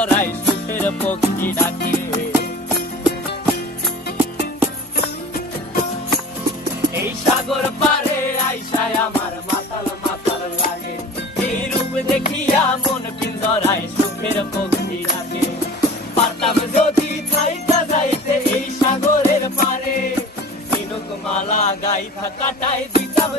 পিঞ্জরায় সুখের পক্ষী ডাকে। এই সাগর পারে আইসায় আমার মাতাল মাতাল লাগে, এই রূপ দেখিয়া মন পিঞ্জরায় সুখের পক্ষী ডাকে। পারতাম যদি থাইকা যাইতে এই সাগরের পারে, ঝিনুক মালা গাইথা কাটাই দিতাম।